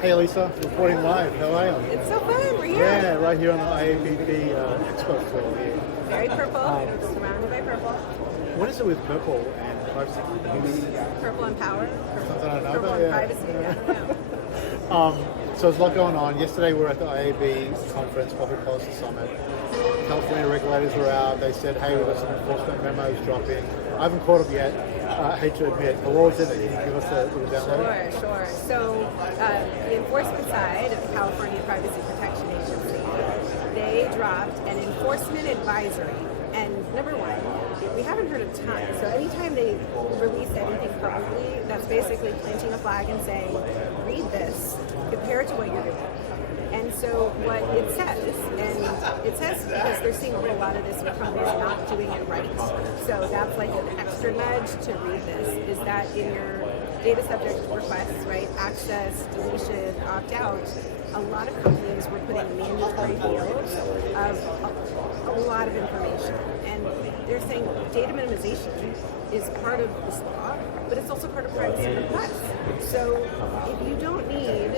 Hey Alysa, reporting live. How are you? It's so fun. We're here. Yeah, right here on the IAPP Expo floor here. Very purple. Surrounded by purple. What is it with purple and privacy? Purple and power. Something I don't know Purple about. and privacy. I don't know. So there's a lot going on. Yesterday we were at the IAB conference, Public Policy Summit. California regulators were out. They said, hey, we've got some enforcement memos dropping. I haven't caught them yet. I hate to admit, but what was in it? Can you give us a little download? Sure. So the enforcement side of the California Privacy Protection Agency, they dropped an enforcement advisory. And number one, we haven't heard a ton. So anytime they release anything publicly, that's basically planting a flag and saying, read this, compare it to what you're doing. And so what it says, and it says because they're seeing a whole lot of this with companies not doing it right. So that's like an extra nudge to read this, is that in your data subject requests, right, access, deletion, opt-out, a lot of companies were putting mandatory fields of a lot of information. And they're saying data minimization is part of this law, but it's also part of privacy requests. So if you don't need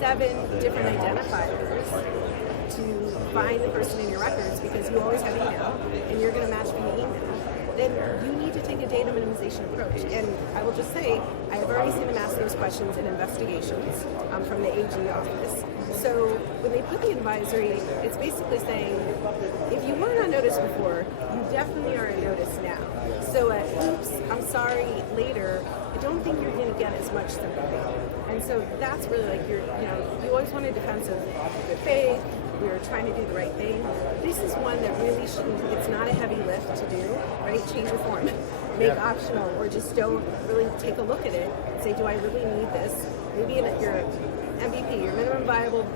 7 different identifiers to find the person in your records because you always have email and you're going to match via email, then you need to take a data minimization approach. And I will just say, I have already seen them ask those questions in investigations from the AG office. So when they put the advisory, it's basically saying, if you weren't on notice before, you definitely are on notice now. So oops, I'm sorry, later, I don't think you're going to get as much sympathy. And so that's really like you always want a defense of good faith, we're trying to do the right thing. This is one that really shouldn't, it's not a heavy lift to do, right? Change your form, make optional, or just don't really take a look at it and say, do I really need this? Maybe your MVP, your minimum viable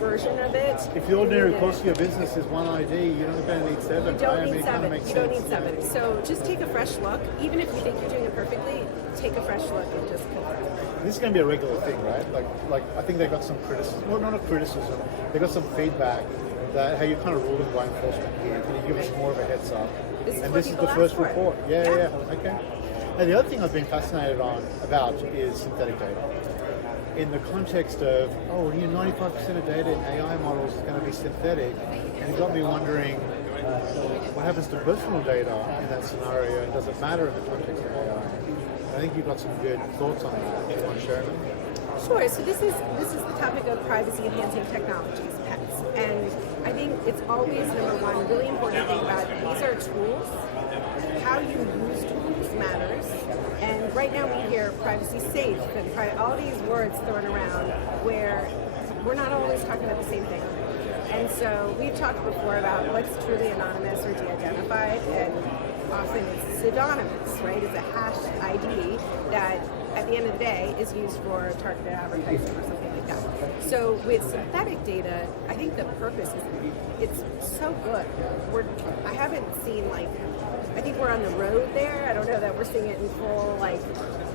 version of it. If the ordinary course of your business is one ID, you're not going to need 7. You don't need 7. You don't need 7. So just take a fresh look. Even if you think you're doing it perfectly, take a fresh look and just confirm. This is going to be a regular thing, right? Like I think they got some criticism. Well, not a criticism. They got some feedback that how you kind of ruling by enforcement here. Can you give us more of a heads up? This is the first report. Yeah. Okay. And the other thing I've been fascinated about is synthetic data. In the context of, 95% of data in AI models is going to be synthetic, and it got me wondering, what happens to personal data in that scenario, and does it matter in the context of AI? I think you've got some good thoughts on that. Do you want to share them? Sure. So this is the topic of privacy enhancing technologies, PETs, and I think it's always number one, a really important thing about it. These are tools. How you use tools matters. And right now we hear privacy safe and all these words thrown around where we're not always talking about the same thing. And so we've talked before about what's truly anonymous or de-identified, and often it's pseudonymous, right? It's a hash ID that at the end of the day is used for targeted advertising or something like that. So with synthetic data, I think the purpose is, it's so good. I haven't seen I think we're on the road there. I don't know that we're seeing it in full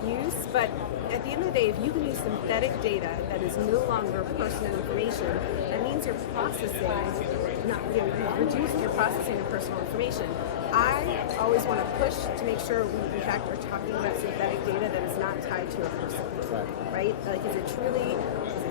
use, but at the end of the day, if you can use synthetic data that is no longer personal information, that means you're processing, you've reduced your processing of personal information. I always want to push to make sure we, in fact, are talking about synthetic data that is not tied to a person, right? Is it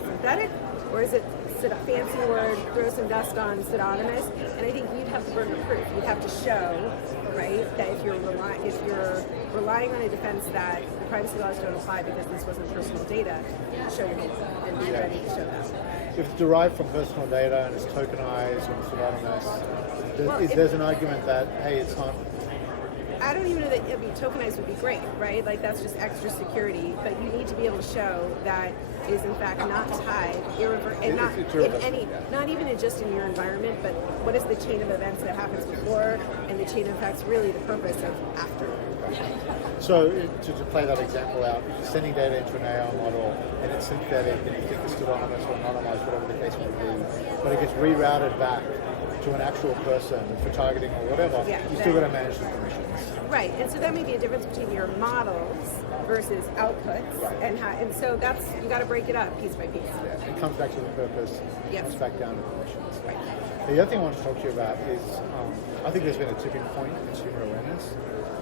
synthetic, or is it a fancy word, throw some dust on, pseudonymous? And I think you'd have the burden of proof. You'd have to show, right, that if you're relying on a defense that the privacy laws don't apply because this wasn't personal data, show your hand and be ready to show that. If it's derived from personal data and it's tokenized or pseudonymous, there's an argument that, hey, it's not. I don't even know that tokenized would be great, right? That's just extra security, but you need to be able to show that it is in fact not tied, not even just in your environment, but what is the chain of events that happens before, and the chain of effects really the purpose of after. So to play that example out, if you're sending data into an AI model and it's synthetic and you think it's pseudonymous or anonymized, whatever the case may be, but it gets rerouted back to an actual person for targeting or whatever, you still got to manage the permissions. Right, and so that may be a difference between your models versus outputs, and so that's, you got to break it up piece by piece. Yeah, it comes back to the purpose, comes back down to permissions. Right. The other thing I want to talk to you about is, I think there's been a tipping point in consumer awareness.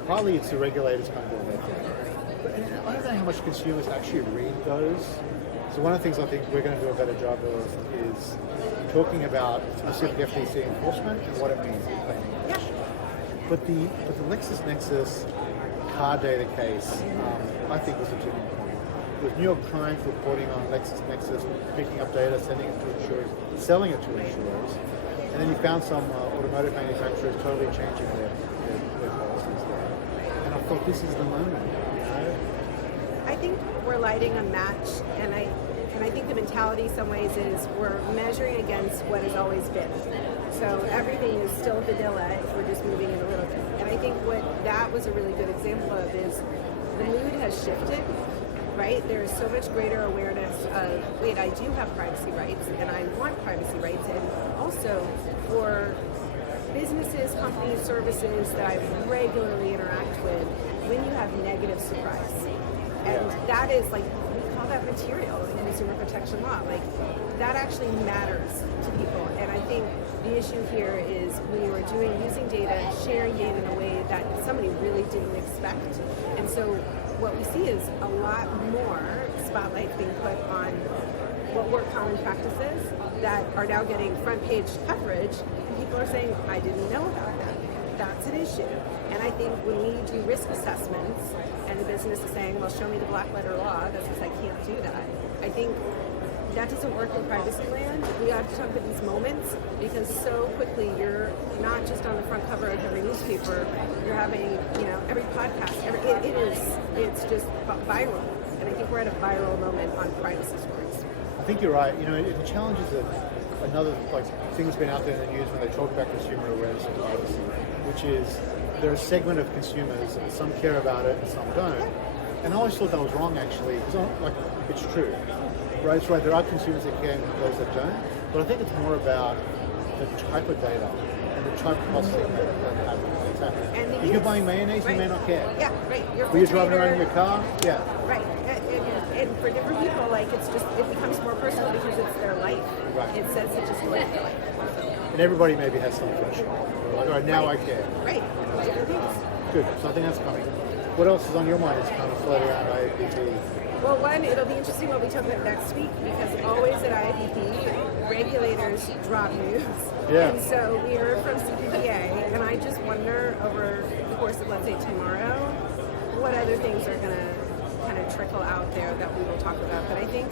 Partly it's the regulators kind of doing their thing. But I don't know how much consumers actually read those So one of the things I think we're going to do a better job of is talking about specific FTC enforcement and what it means in planning. Yeah. But the LexisNexis car data case, I think was a tipping point. It was New York Times reporting on LexisNexis, picking up data, sending it to insurers, selling it to insurers, and then you found some automotive manufacturers totally changing their policies there. And I thought, this is the moment, you know? I think we're lighting a match, and I think the mentality some ways is we're measuring against what has always been. So everything is still vanilla if we're just moving it a little bit. And I think what that was a really good example of is the mood has shifted, right? There is so much greater awareness of, wait, I do have privacy rights, and I want privacy rights, and also for businesses, companies, services that I regularly interact with, when you have negative surprise. And that is like, we call that material in consumer protection law. Like, that actually matters to people. And I think the issue here is when you are using data, sharing data in a way that somebody really didn't expect. And so what we see is a lot more spotlight being put on what were common practices that are now getting front page coverage. And people are saying, I didn't know about that. That's an issue. And I think when we do risk assessments and the business is saying, well, show me the black letter law, that's because I can't do that. I think that doesn't work in privacy land. We have to talk about these moments because so quickly you're not just on the front cover of every newspaper, you're having, every podcast, it's just viral. And I think we're at a viral moment on privacy stories. I think you're right. The challenge is that another thing that's been out there in the news when they talk about consumer awareness and privacy, which is there are a segment of consumers, some care about it and some don't. And I always thought that was wrong, actually, because it's true. Right, it's right, there are consumers that care and those that don't. But I think it's more about the type of data and the type of processing that happens. If you're buying mayonnaise, you may not care. Yeah, right. When you're driving around in your car, yeah. Right. And for different people, it becomes more personal because it's their life. Right. It says it's just their life. And everybody maybe has some threshold. Like, all right, now I care. Right. Different things. Good. So I think that's coming. What else is on your mind? It's kind of floating around IAPP. Well, one, it'll be interesting what we talk about next week because always at IAPP, regulators drop news. Yeah. And so we heard from CPPA, and I just wonder over the course of, let's say, tomorrow, what other things are going to kind of trickle out there that we will talk about. But I think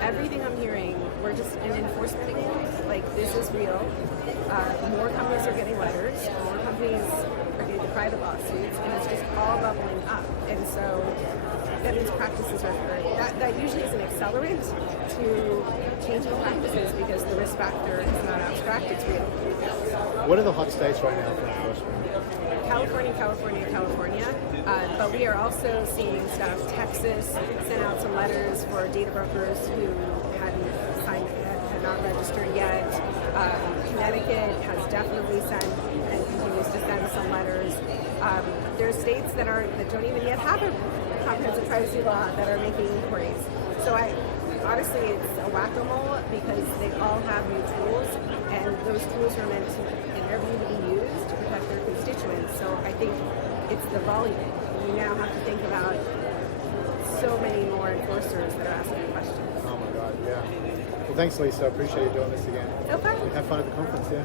everything I'm hearing, we're just in enforcement again. Like, this is real. More companies are getting letters. More companies are getting private lawsuits, and it's just all bubbling up. And so that means practices are that usually is an accelerant to changing practices because the risk factor is not abstract, it's real. What are the hot states right now for enforcement? California. But we are also seeing stuff. Texas sent out some letters for data brokers who had not registered yet. Connecticut has definitely sent and continues to send some letters. There are states that don't even yet have a comprehensive privacy law that are making inquiries. So honestly, it's a whack-a-mole because they all have new tools, and those tools are meant to, in their view, to be used to protect their constituents. So I think it's the volume. We now have to think about so many more enforcers that are asking questions. Oh my God, yeah. Well, thanks, Lisa. I appreciate you doing this again. No problem. Have fun at the conference, yeah.